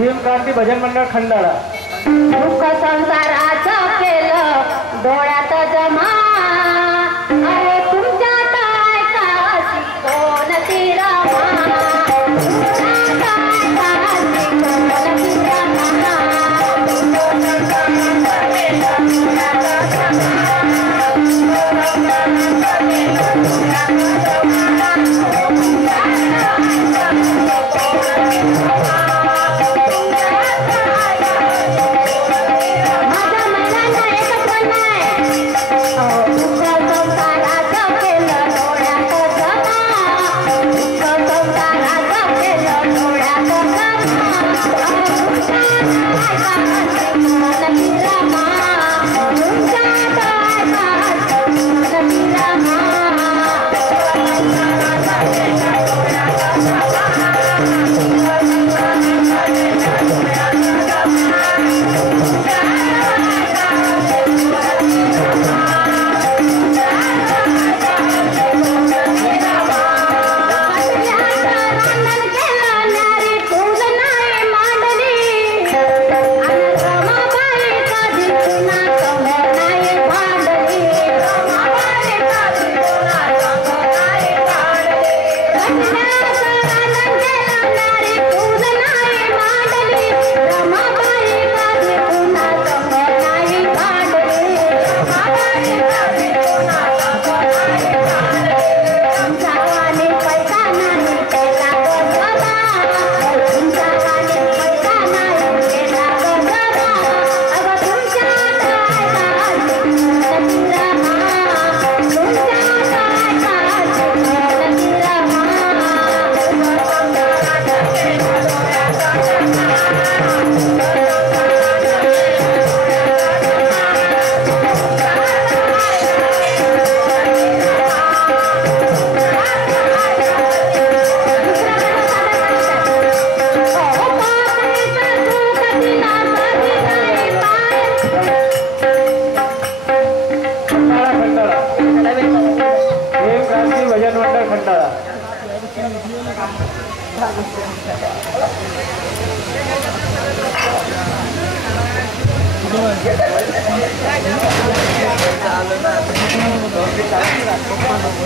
भीमक्रांती भजन मंडळ खंडाळा। दुःख संसाराचं केलं डोळ्यात जमा, अरे तुमच्यात ऐका शिकवण ती रामा,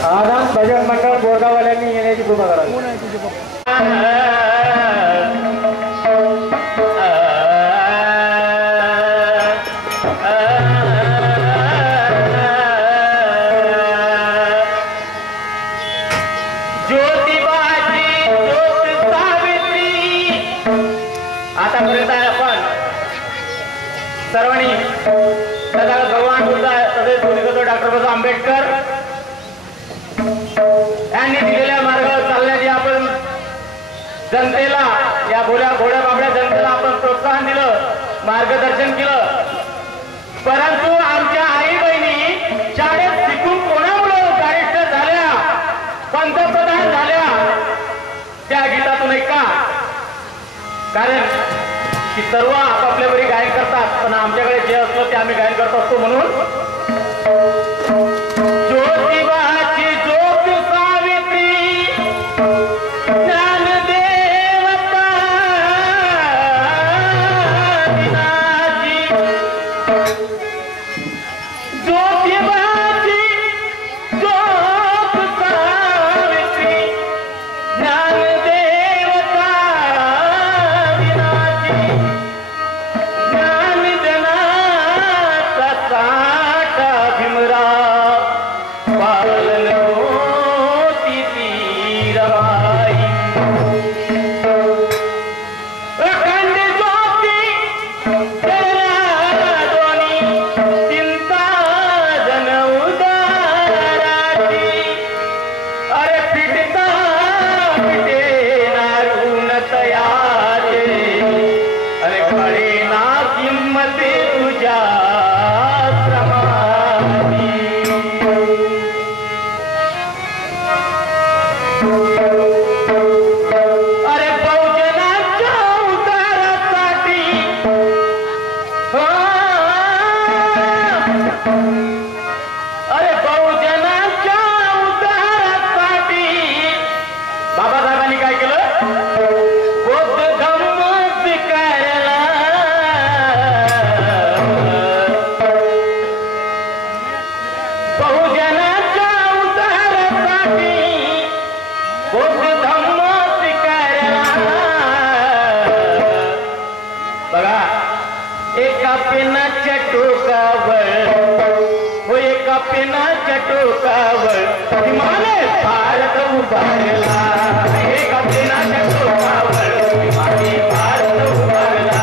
आनंद भजन मंडळ बोरगाववाल्यांनी येण्याची कृपा करावी। आतापर्यंत आपण सर्वांनी भगवान बुद्ध तसेच डॉक्टर बाबासाहेब आंबेडकर यांनी दिलेल्या मार्गावर चालण्याची आपण जनतेला, या घोड्या बाबड्या जनतेला आपण प्रोत्साहन दिलं, मार्गदर्शन केलं। परंतु आमच्या आई बहिणी शाळेत शिकून कोणामुळे बॅरिस्टर झाल्या, पंतप्रधान झाल्या, त्या गीतातून ऐका। कारण की सर्व आपापल्या घरी गायन करतात, पण आमच्याकडे जे असलं ते आम्ही गायन करत असतो। म्हणून ज्योतिबाची ज्योत सावित्री ज्ञानदेवता विनाची, ज्योतिबाची ज्योत सावित्री ज्ञानदेवता विनाची, ज्ञान जनाचा साठा भीमराव पालन होती ती रमाई, अखंड ज्योती तेरा दोनी चिंता जन उदाराची, अरे पिटता पिटेना ऋण तयाचे, अरे कळेना किंमत तुझ्या श्रमाची। अरे बहुजनाच्या उद्धारासाठी, अरे बहुजनाच्या उद्धारासाठी बाबासाहेबांनी काय केलं? बौद्ध धम्म शिकाय एका पेनाच्या टोकावर हो एका पेनाच्या टोकावर विमाने भारत उभारला एका पेनाच्या टोकावर विमाने भारत उभारला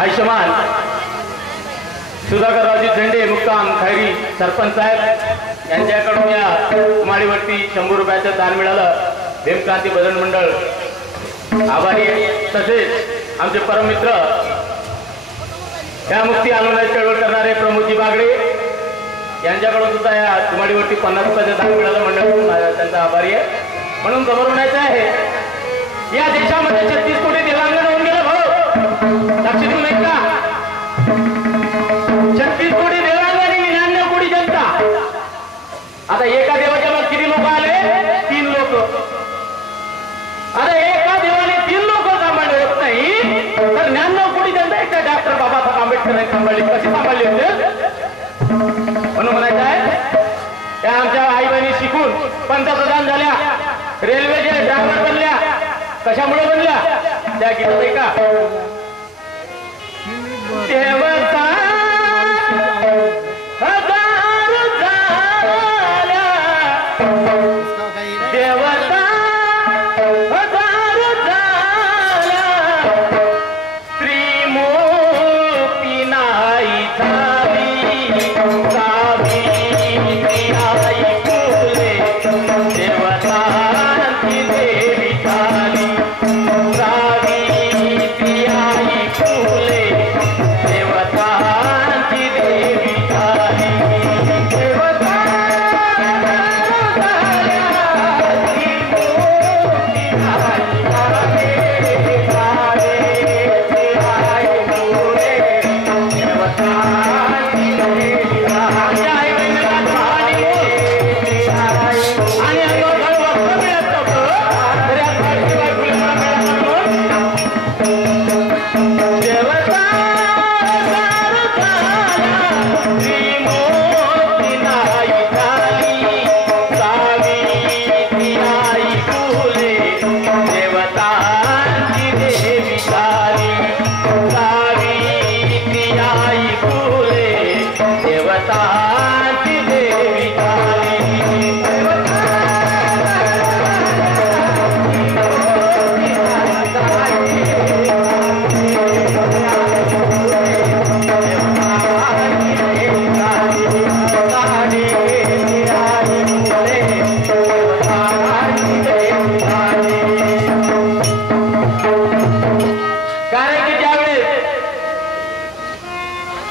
आयुष्यमान सुधाकररावजी झेंडे मुक्काम खैरी सरपंच साहेब यांच्याकडून या माळीवरती 100 रुपयाचं दान मिळालं. भीमक्रांती भजन मंडळ आभारी आहे. तसेच आमचे परममित्र या मुक्ती आंदोलनाची चळवळ करणारे प्रमोदजी बागडे यांच्याकडून सुद्धा या माळीवरती 50 रुपयाचं दान मिळालं. मंडळ त्यांचा आभारी आहे. म्हणून समोर म्हणायचं आहे या देशामध्ये 36 कोटी देवांगण होऊन गेलं भाऊ. लक्ष देऊ नये का? 36 कोटी देवांगण 99 कोटी जनता. आता एका देवाच्या मग किती लोक आले? 3 लोक. आता एका देवाने 3 लोक सांभाळले होत नाही तर 99 कोटी जनता एकटा डॉक्टर बाबासाहेब आंबेडकर सांभाळली. कशी सांभाळली होते? म्हणून म्हणायचं आहे त्या आमच्या आई बहिणी शिकून पंतप्रधान झाल्या, रेल्वेचे ड्रायव्हर बनल्या. कशामुळे बनल्या? त्या गीतात आहे का देवता हजार झाल्या देवता हजार झाल्या त्रिमूर्ती नाही झाली सावित्री आई फुले देवतांची देवी झाली सावित्री आई फुले देवतांची देवी झाली देवता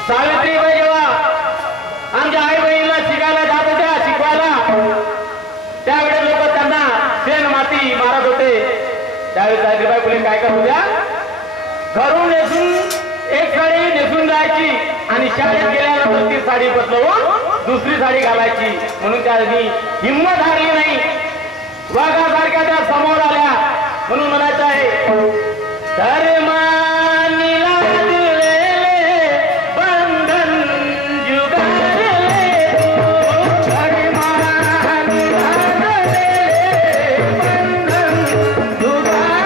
सावित्रीबाई जेव्हा आमच्या आई बहिणीला शिकायला जात होत्या शिकवायला त्यावेळेस लोक त्यांना शेण माती मारत होते. त्यावेळेस सावित्रीबाई फुले काय करत होत्या? घरून नेसून एक साडी नेसून जायची आणि शाळेत गेल्यानंतर ती साडी बदलवून दुसरी साडी घालायची. म्हणून त्यांनी हिंमत हारली नाही. वाघासारख्या त्या समोर आल्या. म्हणून म्हणायचं आहे धर्मानिला दुगा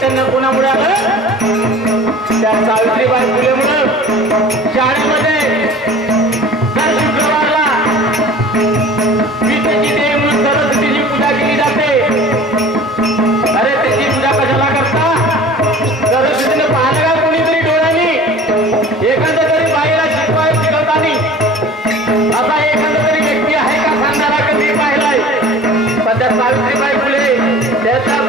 चैतन्य कोणामुळे आलं? त्या सावित्रीबाई फुलेमुळे. शाळेमध्ये दर शुक्रवारला विद्येची देवी म्हणून सरस्वतीची पूजा केली जाते. अरे त्याची पूजा कशाला करता? सरस्वतीने पाहिलं का कोणीतरी डोळ्यांनी? एखाद्या तरी बाईला शिकवतानी असा एखादा तरी व्यक्ती आहे का सांगणारा? कधी पाहिलाय? पण त्या सावित्रीबाई फुले त्याचा